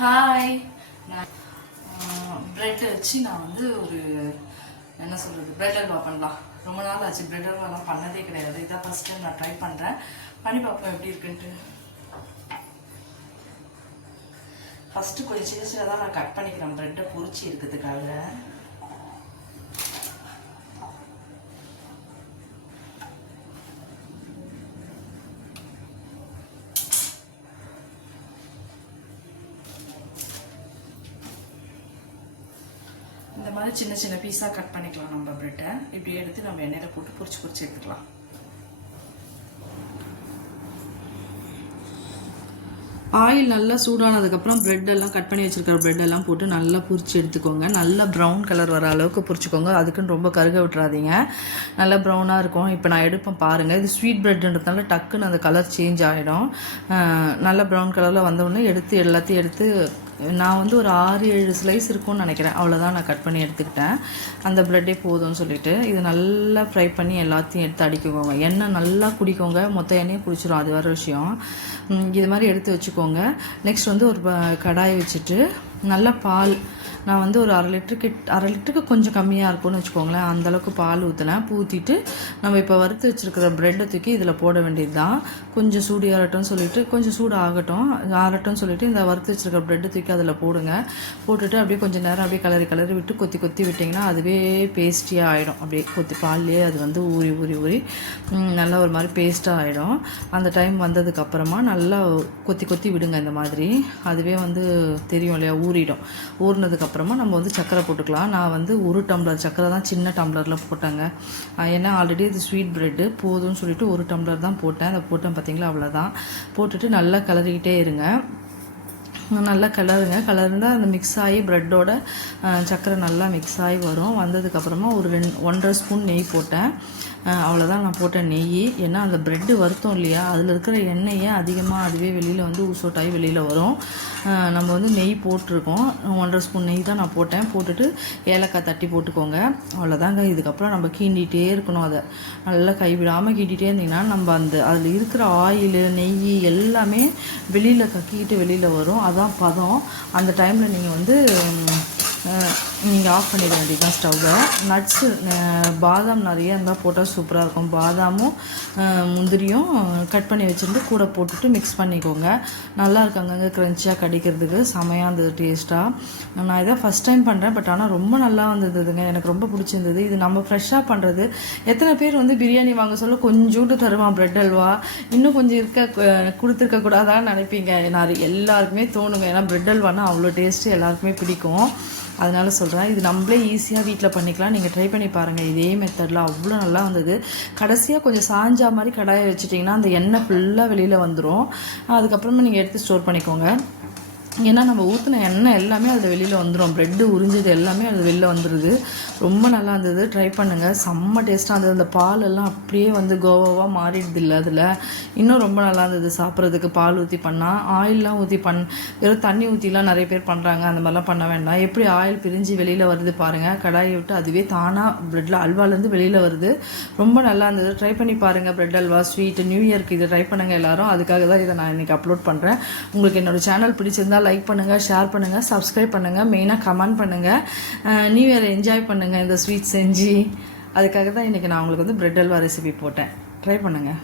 Hi. நான் bread வச்சு நான் வந்து ஒரு என்ன சொல்கிறது ப்ரெட் அல்வா பண்ணலாம். ரொம்ப நாள் ஆச்சு ப்ரெட் அல்வாலாம் பண்ணதே கிடையாது. இதான் ஃபஸ்ட் டைம் நான் ட்ரை பண்ணுறேன். பண்ணி பார்ப்போம் எப்படி இருக்குன்ட்டு. ஃபஸ்ட்டு கொஞ்சம் சின்ன சின்னதாக நான் கட் பண்ணிக்கிறேன் ப்ரெட்டை பொரிச்சு இருக்கிறதுக்காக. இந்த மாதிரி சின்ன சின்ன பீஸாக கட் பண்ணிக்கலாம். நம்ம ப்ரெட்டை இப்படி எடுத்து நம்ம எண்ணெயில் போட்டு பொரிச்சு எடுத்துக்கலாம். ஆயில் நல்லா சூடானதுக்கப்புறம் ப்ரெட்டெல்லாம் கட் பண்ணி வச்சுருக்கிற ப்ரெட்டெல்லாம் போட்டு நல்லா பொரிச்சு எடுத்துக்கோங்க. நல்லா ப்ரௌன் கலர் வர அளவுக்கு பொரிச்சுக்கோங்க. அதுக்குன்னு ரொம்ப கருக விட்டுறாதீங்க. நல்லா ப்ரௌனாக இருக்கும். இப்போ நான் எடுப்பேன் பாருங்கள். இது ஸ்வீட் ப்ரெட்டுன்றதுனால டக்குன்னு அந்த கலர் சேஞ்ச் ஆகிடும். நல்லா ப்ரௌன் கலரில் வந்தோடனே எல்லாத்தையும் எடுத்து நான் வந்து ஒரு 6-7 ஸ்லைஸ் இருக்கும்னு நினைக்கிறேன். அவ்வளோதான் நான் கட் பண்ணி எடுத்துக்கிட்டேன். அந்த ப்ரெட்டே போதும்னு சொல்லிட்டு இது நல்லா ஃப்ரை பண்ணி எல்லாத்தையும் எடுத்து அடிக்குவோங்க. எண்ணெய் நல்லா குடிக்கோங்க. மொத்த எண்ணெயும் குடிச்சிடும். அது வர விஷயம். இது மாதிரி எடுத்து வச்சுக்கோங்க. நெக்ஸ்ட் வந்து ஒரு கடாயை வச்சுட்டு நல்லா பால், நான் வந்து ஒரு அரை லிட்டருக்கு கொஞ்சம் கம்மியாக இருக்கும்னு வச்சுக்கோங்களேன். அந்தளவுக்கு பால் ஊற்றினேன். ஊற்றிட்டு நம்ம இப்போ வறுத்து வச்சுருக்கிற ப்ரெட்டை தூக்கி இதில் போட வேண்டியது தான். கொஞ்சம் சூடு ஆகட்டும்னு சொல்லிட்டு கொஞ்சம் சூடு ஆறட்டும்னு சொல்லிட்டு இந்த வறுத்து வச்சுருக்கிற ப்ரெட்டை தூக்கி அதில் போடுங்க. போட்டுட்டு அப்படியே கொஞ்சம் நேரம் அப்படியே கலரி விட்டு கொத்தி விட்டிங்கன்னா அதுவே பேஸ்டியாக ஆகிடும். அப்படியே பால்லேயே அது வந்து ஊறி நல்லா ஒரு மாதிரி பேஸ்ட்டாக ஆகிடும். அந்த டைம் வந்ததுக்கப்புறமா நல்லா கொத்தி விடுங்க. இந்த மாதிரி அதுவே வந்து தெரியும் இல்லையா, ஊறிடும். ஊறினதுக்கப்புறமா நம்ம வந்து சர்க்கரை போட்டுக்கலாம். நான் வந்து 1 டம்ளர் சர்க்கரை தான் சின்ன டம்ளரில் போட்டேங்க. ஏன்னா ஆல்ரெடி இது ஸ்வீட் ப்ரெட்டு போதும்னு சொல்லிட்டு 1 டம்ளர் தான் போட்டேன். அதை போட்டேன் பார்த்தீங்களா, அவ்வளோதான். போட்டுட்டு நல்லா கிளறிக்கிட்டே இருங்க. நல்லா கலருந்தால் அந்த மிக்ஸ் ஆகி ப்ரெட்டோட சர்க்கரை நல்லா மிக்ஸ் ஆகி வரும். வந்ததுக்கப்புறமா ஒரு 1.5 ஸ்பூன் நெய் போட்டேன். அவ்வளோதான் நான் போட்டேன் நெய். ஏன்னா அந்த ப்ரெட்டு வருத்தம் இல்லையா, அதில் இருக்கிற எண்ணெயை அதிகமாக அதுவே வெளியில் வந்து ஊசோட்டாகி வெளியில் வரும். நம்ம வந்து நெய் போட்டிருக்கோம். 1.5 ஸ்பூன் நெய் தான் நான் போட்டேன். போட்டுட்டு ஏலக்காய் தட்டி போட்டுக்கோங்க. அவ்வளோதாங்க. இதுக்கப்புறம் நம்ம கிண்டிகிட்டே இருக்கணும். அதை நல்லா கைவிடாமல் கிண்டிகிட்டே இருந்தீங்கன்னா நம்ம அதில் இருக்கிற ஆயில் நெய் எல்லாமே வெளியில் கக்கிக்கிட்டு வெளியில் வரும். அதான் பதம். அந்த டைமில் நீங்கள் வந்து நீங்கள் ஆஃப் பண்ணிட வேண்டியதுதான் ஸ்டவ்வை. நட்ஸு பாதாம் நிறைய இருந்தால் போட்டால் சூப்பராக இருக்கும். பாதாமும் முந்திரியும் கட் பண்ணி வச்சுருந்து கூட போட்டுட்டு மிக்ஸ் பண்ணிக்கோங்க. நல்லா இருக்காங்க க்ரன்ச்சியாக கடிக்கிறதுக்கு செமையாக இருந்தது டேஸ்ட்டாக. நான் இதை ஃபஸ்ட் டைம் பண்ணுறேன். பட் ஆனால் ரொம்ப நல்லா வந்ததுங்க. எனக்கு ரொம்ப பிடிச்சிருந்தது. இது நம்ம ஃப்ரெஷ்ஷாக பண்ணுறது. எத்தனை பேர் வந்து பிரியாணி வாங்க சொல்ல கொஞ்சோண்டு தருவான் ப்ரெட் அல்வா, இன்னும் கொஞ்சம் கொடுத்துருக்க கூடாதான்னு நினைப்பீங்க. எல்லாருக்குமே தோணுங்க. ஏன்னா ப்ரெட் அல்வானா அவ்வளோ டேஸ்ட்டு எல்லாருக்குமே பிடிக்கும். அதனால சொல்கிறேன். இது நம்மளே ஈஸியாக வீட்டில் பண்ணிக்கலாம். நீங்கள் ட்ரை பண்ணி பாருங்கள். இதே மெத்தடில் அவ்வளோ நல்லா வந்தது. கடைசியாக கொஞ்சம் சாஞ்சா மாதிரி கடாயை வச்சுட்டிங்கன்னா அந்த எண்ணெய் ஃபுல்லாக வெளியில் வந்துடும். அதுக்கப்புறமா நீங்கள் எடுத்து ஸ்டோர் பண்ணிக்கோங்க. ஏன்னா நம்ம ஊற்றின எண்ணெய் எல்லாமே அதில் வெளியில் வந்துடும். ப்ரெட்டு உறிஞ்சது எல்லாமே அது வெளியில் வந்துடுது. ரொம்ப நல்லா இருந்தது. ட்ரை பண்ணுங்கள். செம்ம டேஸ்ட்டாக இருந்தது. அந்த பால் எல்லாம் அப்படியே வந்து கோவாவாக மாறிடுது இல்லை அதில். இன்னும் ரொம்ப நல்லா இருந்தது சாப்பிட்றதுக்கு. பால் ஊற்றி பண்ணால் ஆயிலெலாம் ஊற்றி வெறும் தண்ணி ஊற்றிலாம் நிறைய பேர் பண்ணுறாங்க. அந்த மாதிரிலாம் பண்ண வேண்டாம். எப்படி ஆயில் பிரிஞ்சு வெளியில் வருது பாருங்கள். கடாயை விட்டு அதுவே தானாக ப்ரெட்டில் அல்வாலேருந்து வெளியில் வருது. ரொம்ப நல்லா இருந்தது. ட்ரை பண்ணி பாருங்கள். ப்ரெட் அல்வா ஸ்வீட்டு நியூ இயர்க்கு இதை ட்ரை பண்ணுங்கள் எல்லோரும். அதுக்காக தான் இதை நான் இன்றைக்கி அப்லோட் பண்ணுறேன். உங்களுக்கு என்னோடய சேனல் பிடிச்சிருந்தால் லைக் பண்ணுங்கள், ஷேர் பண்ணுங்கள், சப்ஸ்கிரைப் பண்ணுங்கள், மெயினாக கமெண்ட் பண்ணுங்கள். நியூ இயர் என்ஜாய் பண்ணுங்கள் இந்த ஸ்வீட் செஞ்சு. அதுக்காக தான் இன்றைக்கி நான் உங்களுக்கு வந்து ப்ரெட் அல்வா ரெசிபி போட்டேன். ட்ரை பண்ணுங்கள்.